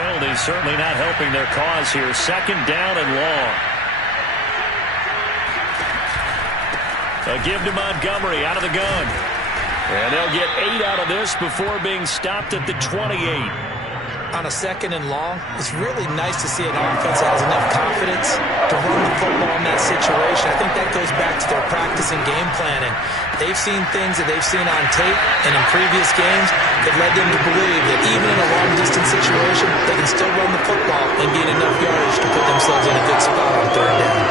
penalty certainly not helping their cause here. Second down and long. A give to Montgomery out of the gun. And they'll get 8 out of this before being stopped at the 28. On a second and long, it's really nice to see an offense that has enough confidence to run the football in that situation. I think that goes back to their practice and game planning. They've seen things that they've seen on tape and in previous games that led them to believe that even in a long-distance situation, they can still run the football and gain enough yardage to put themselves in a good spot on third down.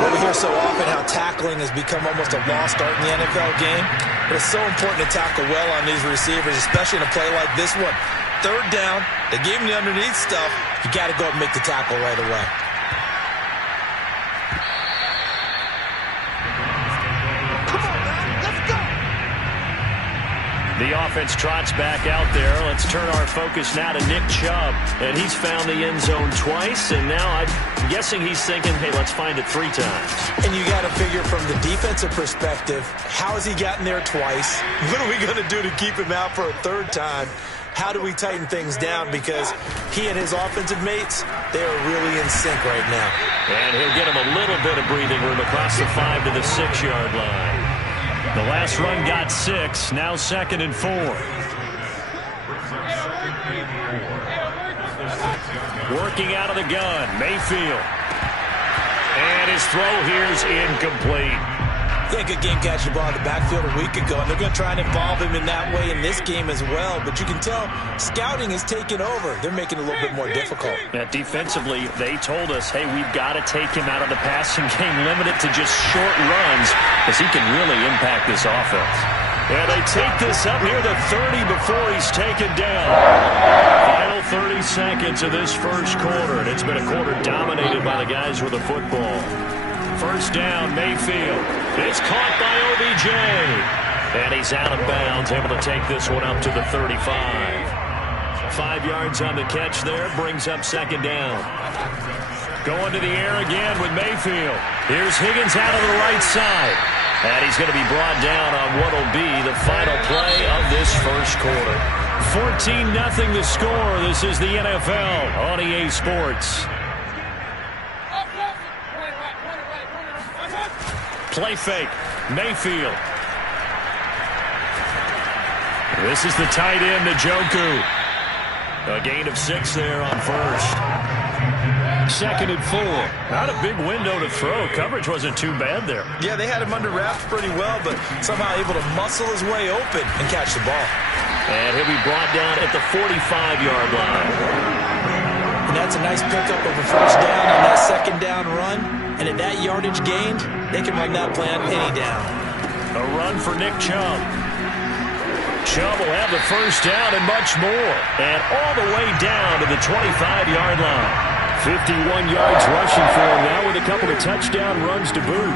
Well, we hear so often how tackling has become almost a lost art in the NFL game, but it's so important to tackle well on these receivers, especially in a play like this one. Third down, they gave him the underneath stuff. You got to go and make the tackle right away. Come on, man, let's go. The offense trots back out there. Let's turn our focus now to Nick Chubb. And he's found the end zone twice, and now I'm guessing he's thinking, hey, let's find it 3 times. And you got to figure from the defensive perspective, how has he gotten there twice? What are we going to do to keep him out for a 3rd time? How do we tighten things down? Because he and his offensive mates, they are really in sync right now. And he'll get him a little bit of breathing room across the 5 to the 6-yard line. The last run got 6, now 2nd and 4. Working out of the gun, Mayfield. And his throw here is incomplete. He had a good game catching the ball in the backfield a week ago, and they're going to try and involve him in that way in this game as well. But you can tell scouting has taken over. They're making it a little bit more difficult. Yeah, defensively, they told us, hey, we've got to take him out of the passing game, limit it to just short runs, because he can really impact this offense. Yeah, they take this up near the 30 before he's taken down. Final 30 seconds of this first quarter, and it's been a quarter dominated by the guys with the football. First down, Mayfield. It's caught by OBJ. And he's out of bounds, able to take this one up to the 35. 5 yards on the catch there, brings up second down. Going to the air again with Mayfield. Here's Higgins out of the right side. And he's going to be brought down on what will be the final play of this first quarter. 14-0 the score. This is the NFL on EA Sports. Play fake. Mayfield. This is the tight end, Njoku. A gain of 6 there on first. 2nd and 4. Not a big window to throw. Coverage wasn't too bad there. Yeah, they had him under wraps pretty well, but somehow able to muscle his way open and catch the ball. And he'll be brought down at the 45-yard line. And that's a nice pickup of a first down on that second down run. And at that yardage gained, they can run that play on any down. A run for Nick Chubb. Chubb will have the first down and much more. And all the way down to the 25-yard line. 51 yards rushing for him now with a couple of touchdown runs to boot.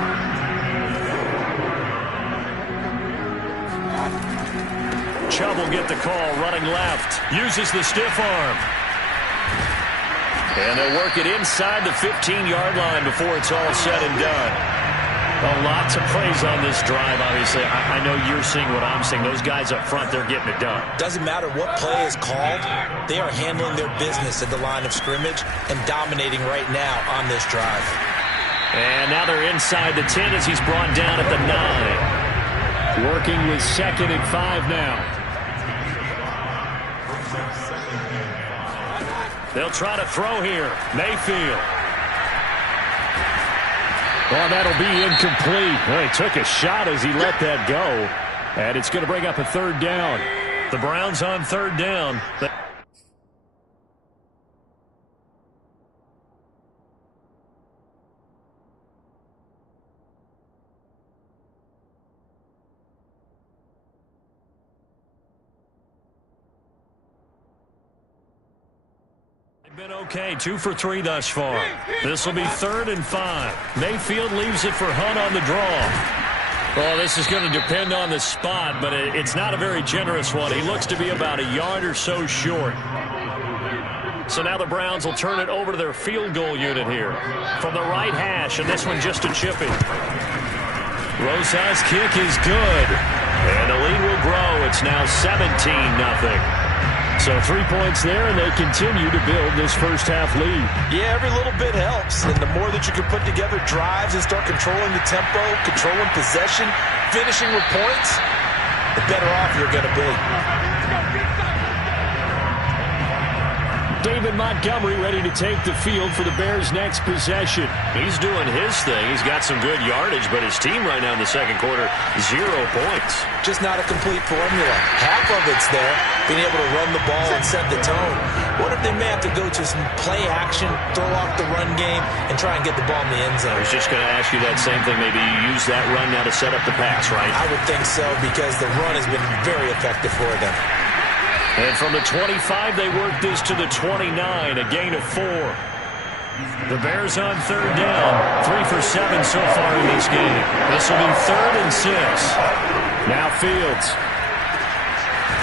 Chubb will get the call running left. Uses the stiff arm. And they'll work it inside the 15-yard line before it's all said and done. A lot to praise on this drive, obviously. I know you're seeing what I'm seeing. Those guys up front, they're getting it done. Doesn't matter what play is called. They are handling their business at the line of scrimmage and dominating right now on this drive. And now they're inside the 10 as he's brought down at the 9. Working with 2nd and 5 now. They'll try to throw here. Mayfield. Oh, that'll be incomplete. Well, he took a shot as he let that go. And it's going to bring up a 3rd down. The Browns on 3rd down. Been okay, 2 for 3 thus far. This will be 3rd and 5. Mayfield leaves it for Hunt on the draw. Well, this is going to depend on the spot, but it's not a very generous one. He looks to be about a yard or so short. So now the Browns will turn it over to their field goal unit here. From the right hash, and this one just a chipping. Rosa's kick is good. And the lead will grow. It's now 17-0. So 3 points there, and they continue to build this first-half lead. Yeah, every little bit helps. And the more that you can put together drives and start controlling the tempo, controlling possession, finishing with points, the better off you're going to be. David Montgomery ready to take the field for the Bears' next possession. He's doing his thing. He's got some good yardage, but his team right now in the second quarter, 0 points. Just not a complete formula. Half of it's there, being able to run the ball and set the tone. What if they may have to go to some play action, throw off the run game, and try and get the ball in the end zone? I was just going to ask you that same thing. Maybe you use that run now to set up the pass, right? I would think so, because the run has been very effective for them. And from the 25, they work this to the 29, a gain of 4. The Bears on third down, 3 for 7 so far in this game. This will be 3rd and 6. Now Fields.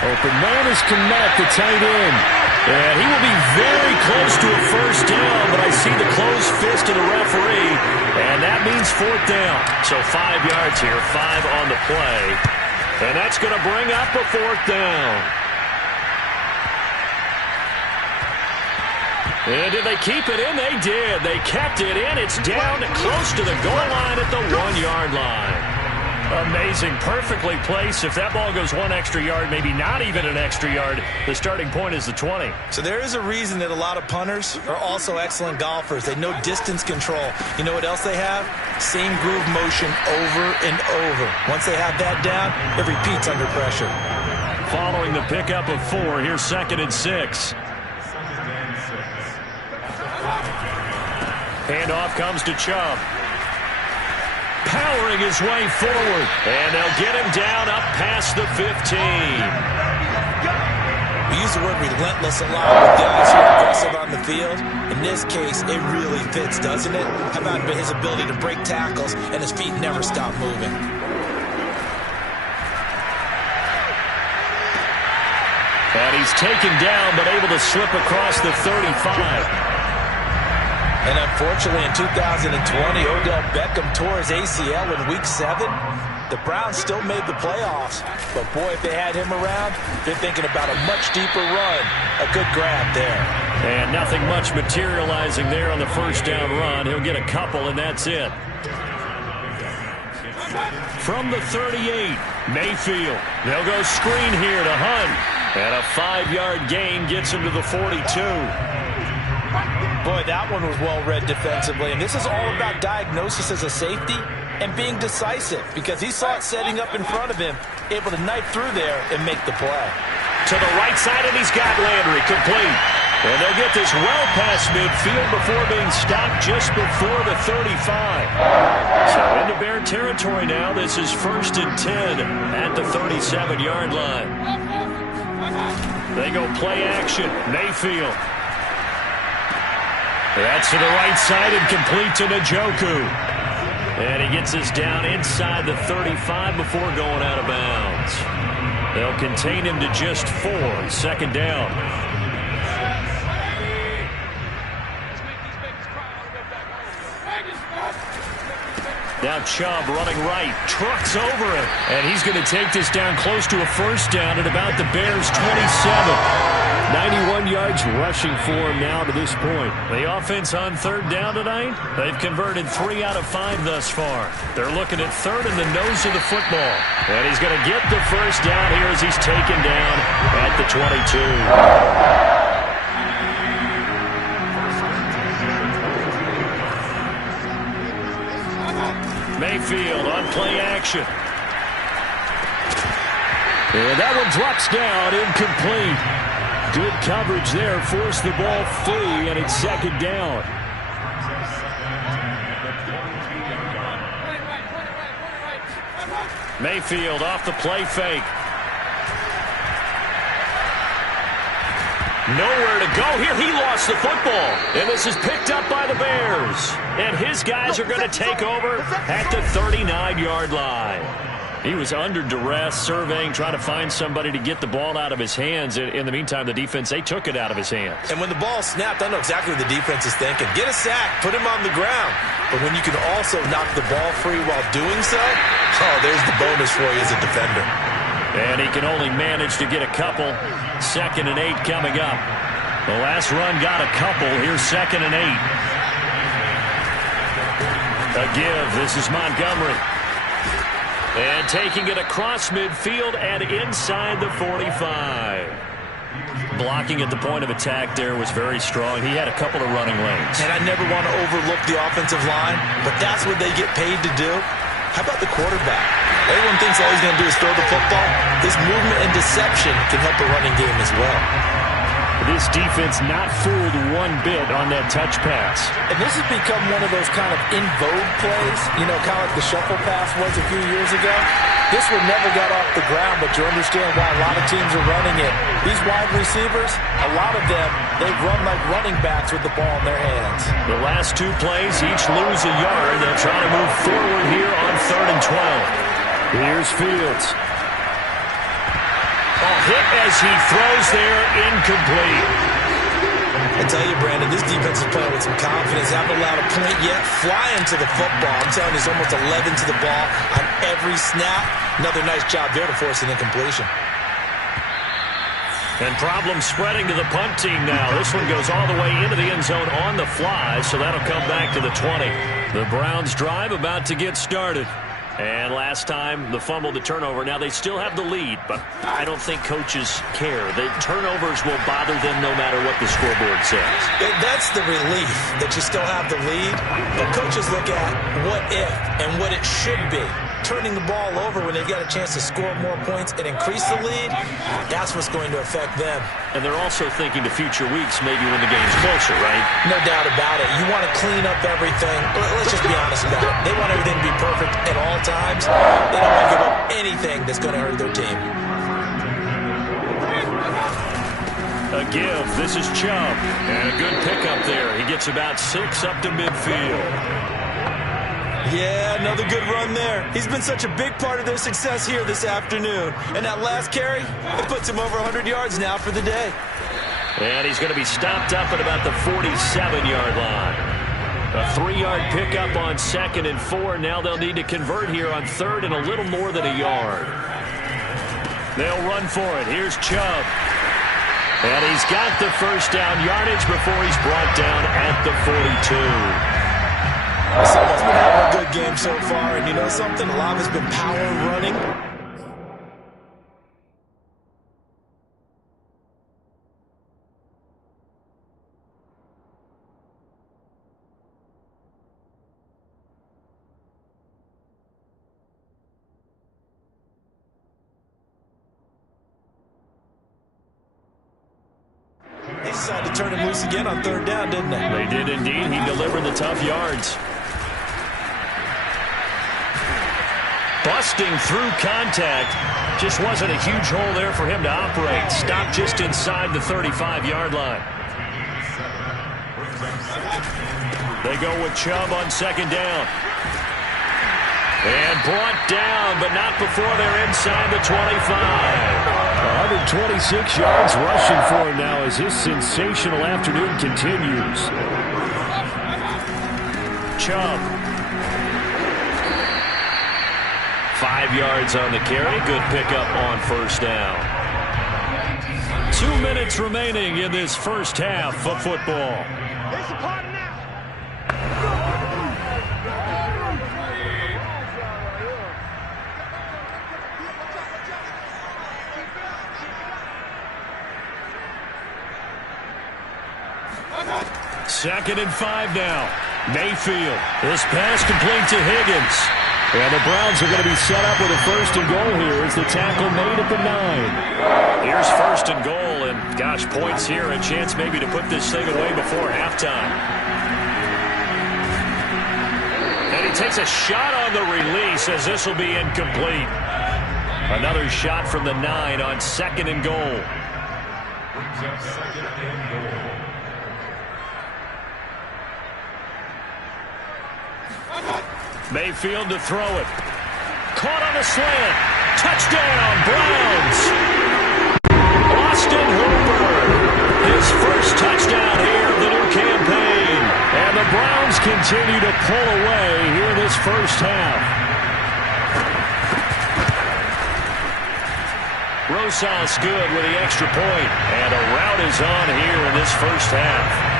Open man is Kmet, the tight end. And he will be very close to a first down, but I see the closed fist of the referee, and that means 4th down. So 5 yards here, 5 on the play. And that's going to bring up a 4th down. And did they keep it in? They did. They kept it in. It's down close to the goal line at the 1-yard line. Amazing. Perfectly placed. If that ball goes 1 extra yard, maybe not even an extra yard, the starting point is the 20. So there is a reason that a lot of punters are also excellent golfers. They know distance control. You know what else they have? Same groove motion over and over. Once they have that down, it repeats under pressure. Following the pickup of 4, here's 2nd and 6. Handoff comes to Chubb. Powering his way forward. And they'll get him down up past the 15. We use the word relentless a lot with guys who are aggressive on the field. In this case, it really fits, doesn't it? How about his ability to break tackles and his feet never stop moving? And he's taken down but able to slip across the 35. And unfortunately, in 2020, Odell Beckham tore his ACL in Week 7. The Browns still made the playoffs. But, boy, if they had him around, they're thinking about a much deeper run. A good grab there. And nothing much materializing there on the first down run. He'll get a couple, and that's it. From the 38, Mayfield. They'll go screen here to Hunt. And a 5-yard gain gets him to the 42. Boy, that one was well read defensively. And this is all about diagnosis as a safety and being decisive, because he saw it setting up in front of him, able to knife through there and make the play. To the right side, and he's got Landry complete. And they'll get this well past midfield before being stopped just before the 35. So into Bear territory now. This is 1st and 10 at the 37-yard line. They go play action. Mayfield. That's to the right side and complete to Njoku. And he gets us down inside the 35 before going out of bounds. They'll contain him to just 4. 2nd down. Now Chubb running right, trucks over it, and he's going to take this down close to a first down at about the Bears' 27. 91 yards rushing for him now to this point. The offense on 3rd down tonight, they've converted 3 out of 5 thus far. They're looking at 3rd in the nose of the football. And he's going to get the first down here as he's taken down at the 22. Mayfield on play action. And that one drops down, incomplete. Good coverage there, forced the ball free, and it's 2nd down. Mayfield off the play fake. Nowhere to go here. He lost the football. And this is picked up by the Bears. And his guys are going to take over at the 39-yard line. He was under duress, surveying, trying to find somebody to get the ball out of his hands. In the meantime, the defense, they took it out of his hands. And when the ball snapped, I know exactly what the defense is thinking. Get a sack, put him on the ground. But when you can also knock the ball free while doing so, oh, there's the bonus for you as a defender. And he can only manage to get a couple. 2nd and 8 coming up. The last run got a couple. Here's 2nd and 8. A give. This is Montgomery. And taking it across midfield and inside the 45. Blocking at the point of attack there was very strong. He had a couple of running lanes. And I never want to overlook the offensive line, but that's what they get paid to do. How about the quarterback? Everyone thinks all he's going to do is throw the football. His movement and deception can help a running game as well. This defense not fooled one bit on that touch pass. And this has become one of those kind of in vogue plays, you know, kind of like the shuffle pass was a few years ago. This one never got off the ground, but you understand why a lot of teams are running it. These wide receivers, a lot of them, they run like running backs with the ball in their hands. The last 2 plays, each lose a yard. They'll try to move forward here on 3rd and 12. Here's Fields. Hit as he throws there, incomplete. I tell you, Brandon, this defense is playing with some confidence. Haven't allowed a point yet. Flying to the football. I'm telling you, it's almost 11 to the ball on every snap. Another nice job there to force an incompletion. And problems spreading to the punt team now. This one goes all the way into the end zone on the fly, so that'll come back to the 20. The Browns drive about to get started. And last time, the fumble, the turnover. Now, they still have the lead, but I don't think coaches care. The turnovers will bother them no matter what the scoreboard says. That's the relief that you still have the lead. But coaches look at what if and what it should be. Turning the ball over when they've got a chance to score more points and increase the lead, that's what's going to affect them. And they're also thinking to future weeks, maybe when the game's closer, right? No doubt about it. You want to clean up everything. Let's just be honest about it. They want everything to be perfect at all times. They don't want to give up anything that's going to hurt their team. A give. This is Chubb. And a good pickup there. He gets about 6 up to midfield. Yeah, another good run there. He's been such a big part of their success here this afternoon. And that last carry, it puts him over 100 yards now for the day. And he's going to be stopped up at about the 47-yard line. A 3-yard pickup on 2nd and 4. Now they'll need to convert here on 3rd and a little more than a yard. They'll run for it. Here's Chubb. And he's got the first down yardage before he's brought down at the 42. Someone's been having a good game so far, and you know something? A lot of it's been power running. They decided to turn him loose again on 3rd down, didn't they? They did indeed. He delivered the tough yards. Busting through contact. Just wasn't a huge hole there for him to operate. Stopped just inside the 35-yard line. They go with Chubb on 2nd down. And brought down, but not before they're inside the 25. 126 yards rushing for him now as his sensational afternoon continues. Chubb. 5 yards on the carry. Good pickup on 1st down. 2 minutes remaining in this first half of football. It's a party now. Second and 5 now. Mayfield. This pass complete to Higgins. And the Browns are going to be set up with a 1st and goal here as the tackle made at the 9. Here's 1st and goal, and gosh, points here, a chance maybe to put this thing away before halftime. And he takes a shot on the release as this will be incomplete. Another shot from the 9 on 2nd and goal. Mayfield to throw it. Caught on a slant. Touchdown, Browns. Austin Hooper. His first touchdown here of the new campaign. And the Browns continue to pull away here in this first half. Rosas good with the extra point. And a rout is on here in this first half.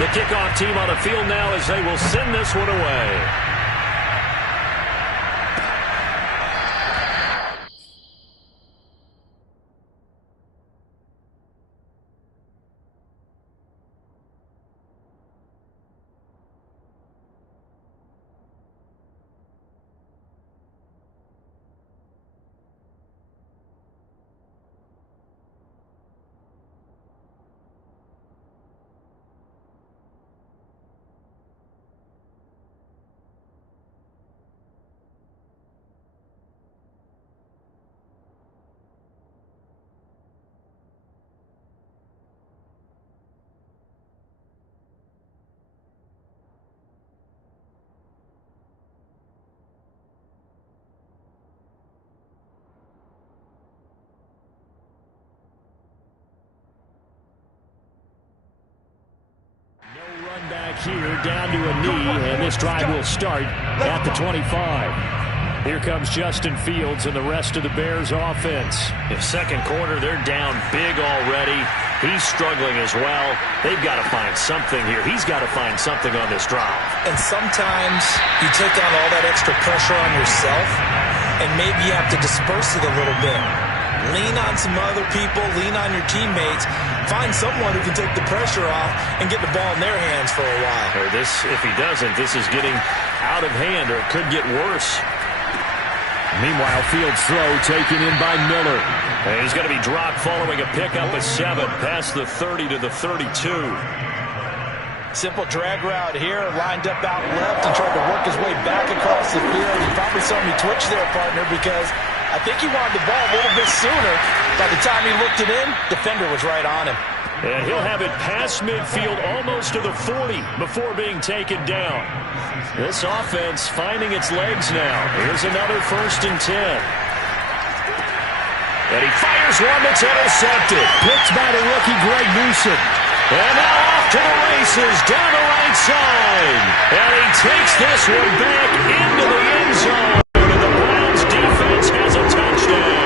The kickoff team on the field now as they will send this one away. Here down to a knee, and this drive will start at the 25. Here comes Justin Fields and the rest of the Bears offense. In second quarter, they're down big already. He's struggling as well. They've got to find something here. He's got to find something on this drive. And sometimes you take on all that extra pressure on yourself, and maybe you have to disperse it a little bit. Lean on some other people, lean on your teammates, find someone who can take the pressure off and get the ball in their hands for a while. Or this, if he doesn't, this is getting out of hand, or it could get worse. Meanwhile, Fields' throw taken in by Miller. And he's going to be dropped following a pickup of 7 past the 30 to the 32. Simple drag route here, lined up out left and tried to work his way back across the field. You probably saw me twitch there, partner, because I think he wanted the ball a little bit sooner. By the time he looked it in, defender was right on him. And he'll have it past midfield almost to the 40 before being taken down. This offense finding its legs now. Here's another 1st and 10. And he fires one that's intercepted. Picked by the rookie Greg Newsom. And now off to the races down the right side. And he takes this one back into the end zone. And the Browns defense has a touchdown.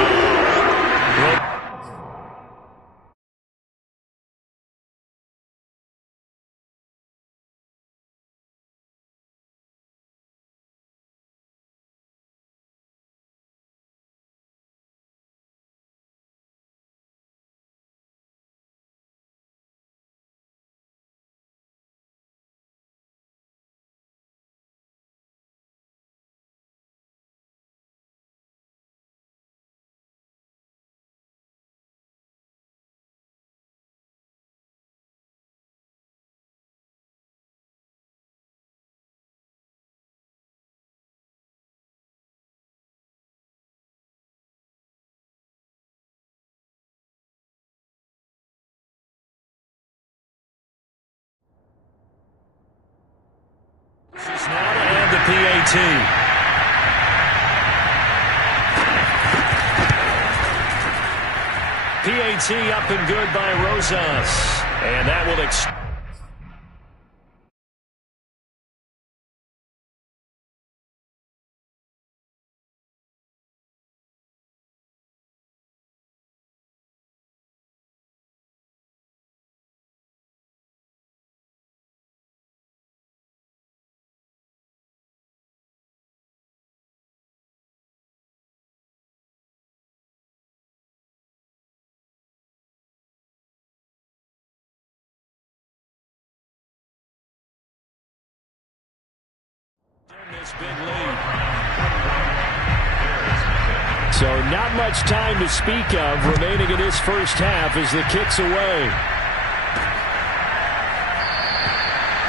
Now to have the PAT. PAT up and good by Rosas. And that will this big lead. So not much time to speak of remaining in this first half as the kick's away.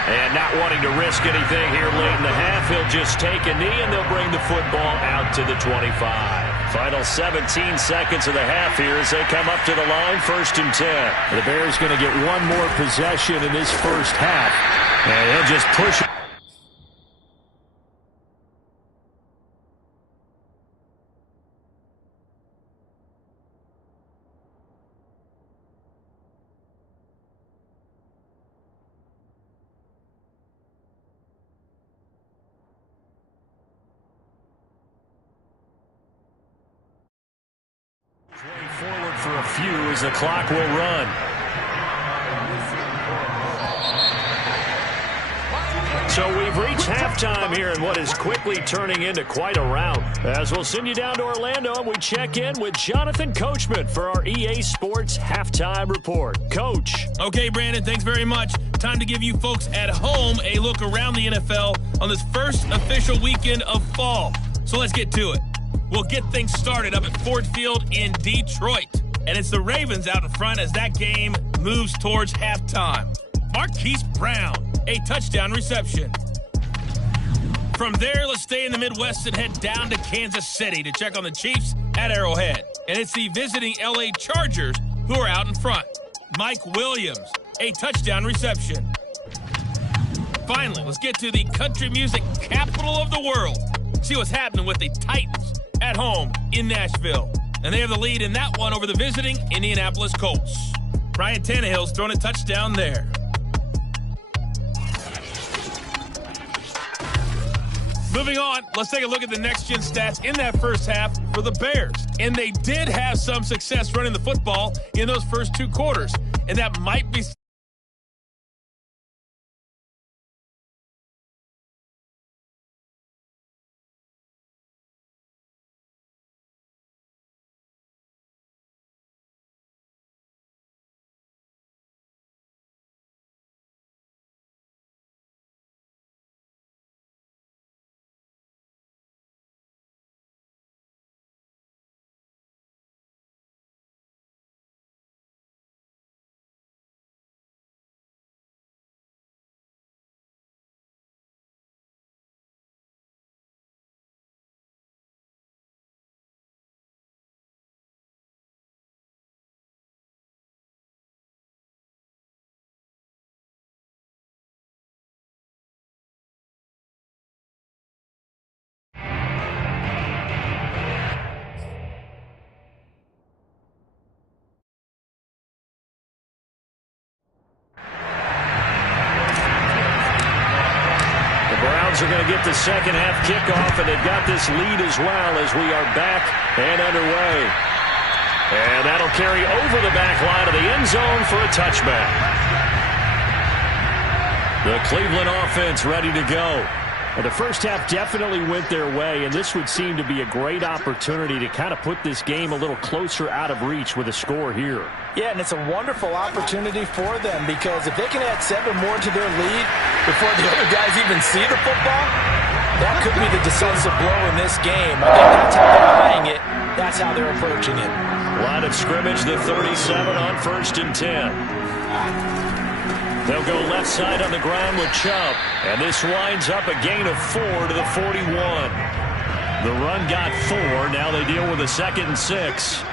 And not wanting to risk anything here late in the half, he'll just take a knee and they'll bring the football out to the 25. Final 17 seconds of the half here as they come up to the line, 1st and 10. The Bears going to get one more possession in this first half. And he'll just push it. few as the clock will run. So we've reached halftime here in what is quickly turning into quite a rout. As we'll send you down to Orlando, and we check in with Jonathan Coachman for our EA Sports Halftime Report. Coach. Okay, Brandon, thanks very much. Time to give you folks at home a look around the NFL on this first official weekend of fall. So let's get to it. We'll get things started up at Ford Field in Detroit. And it's the Ravens out in front as that game moves towards halftime. Marquise Brown, a touchdown reception. From there, let's stay in the Midwest and head down to Kansas City to check on the Chiefs at Arrowhead. And it's the visiting LA Chargers who are out in front. Mike Williams, a touchdown reception. Finally, let's get to the country music capital of the world. See what's happening with the Titans at home in Nashville. And they have the lead in that one over the visiting Indianapolis Colts. Ryan Tannehill's thrown a touchdown there. Moving on, let's take a look at the next-gen stats in that first half for the Bears. And they did have some success running the football in those first two quarters. And that might be... Are going to get the second half kickoff, and they've got this lead as well as we are back and underway. And that'll carry over the back line of the end zone for a touchback. The Cleveland offense ready to go. Well, the first half definitely went their way, and this would seem to be a great opportunity to kind of put this game a little closer out of reach with a score here. Yeah, and it's a wonderful opportunity for them because if they can add 7 more to their lead before the other guys even see the football, that could be the decisive blow in this game. I think that's how they're eyeing it. That's how they're approaching it. Line of scrimmage, the 37 on 1st and 10. They'll go left side on the ground with Chubb. And this winds up a gain of 4 to the 41. The run got 4. Now they deal with a 2nd and 6.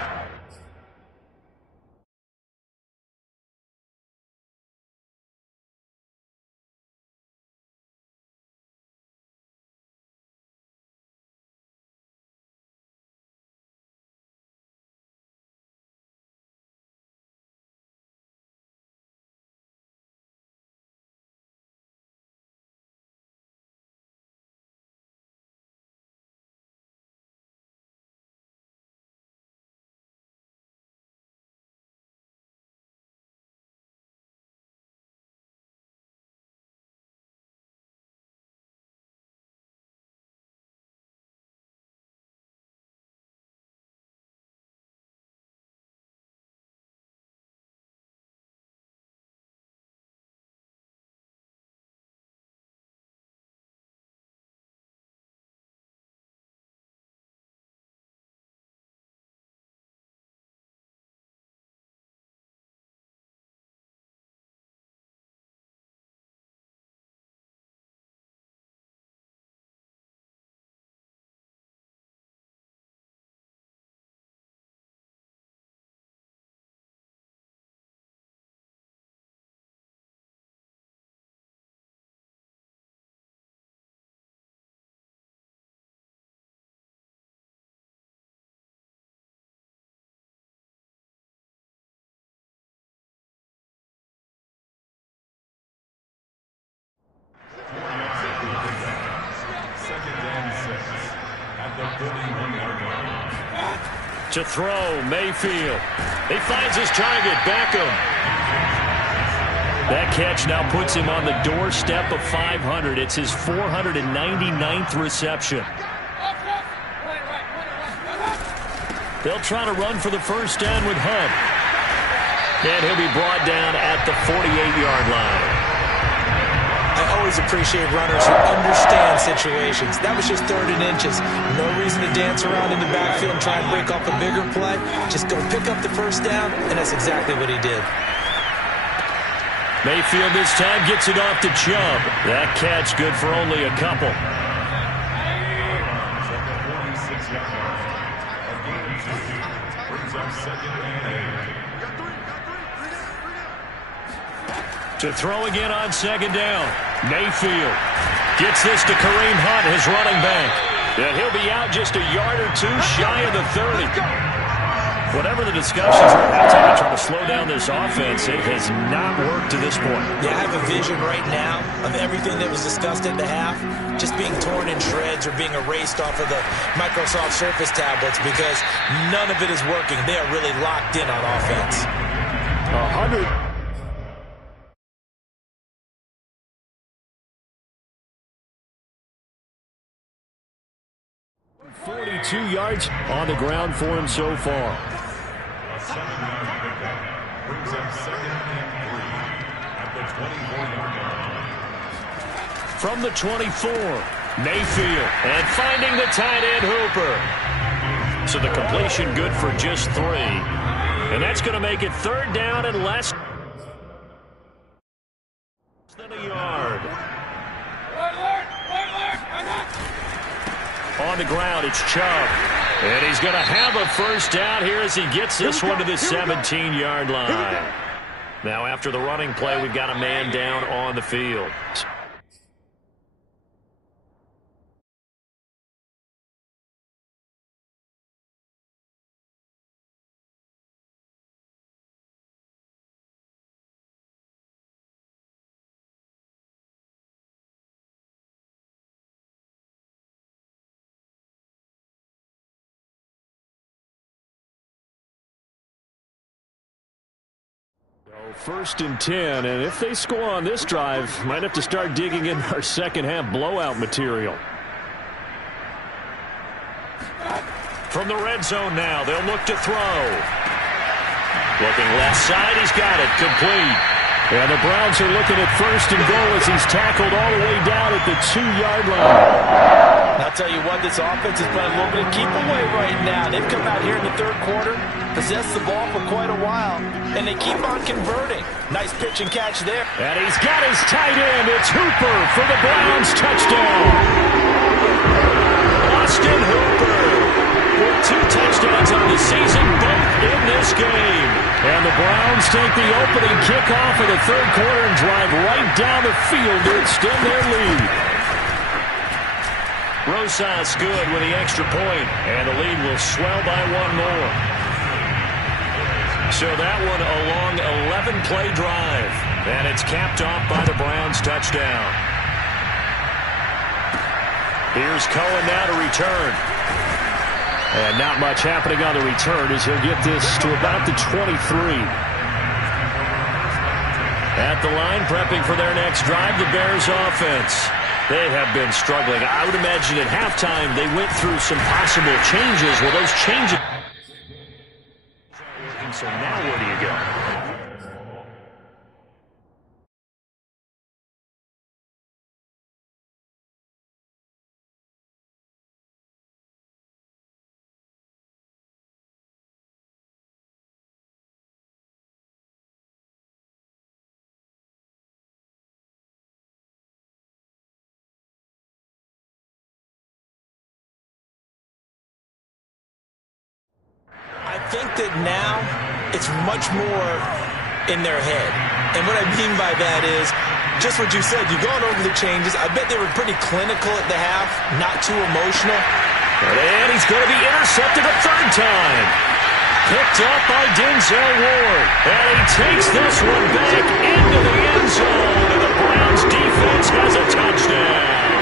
To throw, Mayfield. He finds his target, Beckham. That catch now puts him on the doorstep of 500. It's his 499th reception. They'll try to run for the first down with Hunt. And he'll be brought down at the 48-yard line. I always appreciate runners who understand situations. That was just 3rd and inches. No reason to dance around in the backfield and try and break off a bigger play. Just go pick up the first down, and that's exactly what he did. Mayfield this time gets it off to Chubb. That catch good for only a couple. To throw again on 2nd down. Mayfield gets this to Kareem Hunt, his running back. And he'll be out just a yard or two shy of the 30. Whatever the discussions are at halftime trying to slow down this offense, it has not worked to this point. Yeah, I have a vision right now of everything that was discussed at the half just being torn in shreds or being erased off of the Microsoft Surface tablets because none of it is working. They are really locked in on offense. 42 yards on the ground for him so far. From the 24, Mayfield, and finding the tight end Hooper. So the completion good for just 3. And that's going to make it 3rd down and less than a yard. On the ground, it's Chubb. And he's going to have a first down here as he gets this one to the 17-yard line. Now, after the running play, we've got a man down on the field. First and 10, and if they score on this drive, might have to start digging in our second-half blowout material. From the red zone now, they'll look to throw. Looking left side, he's got it, complete. And the Browns are looking at 1st and goal as he's tackled all the way down at the 2-yard line. I'll tell you what, this offense is playing a little bit of keep away right now. They've come out here in the 3rd quarter, possessed the ball for quite a while, and they keep on converting. Nice pitch and catch there. And he's got his tight end. It's Hooper for the Browns touchdown. Austin Hooper with 2 touchdowns on the season, both in this game. And the Browns take the opening kickoff of the 3rd quarter and drive right down the field to extend their lead. Rosas good with the extra point, and the lead will swell by 1 more. So that one a long 11-play drive, and it's capped off by the Browns touchdown. Here's Cohen now to return. And not much happening on the return as he'll get this to about the 23. At the line, prepping for their next drive, the Bears offense. They have been struggling. I would imagine at halftime they went through some possible changes. Well, those changes... So now where do you go? I think that now it's much more in their head. And what I mean by that is just what you said. You've gone over the changes. I bet they were pretty clinical at the half, not too emotional. And he's going to be intercepted a 3rd time. Picked up by Denzel Ward. And he takes this one back into the end zone. And the Browns defense has a touchdown.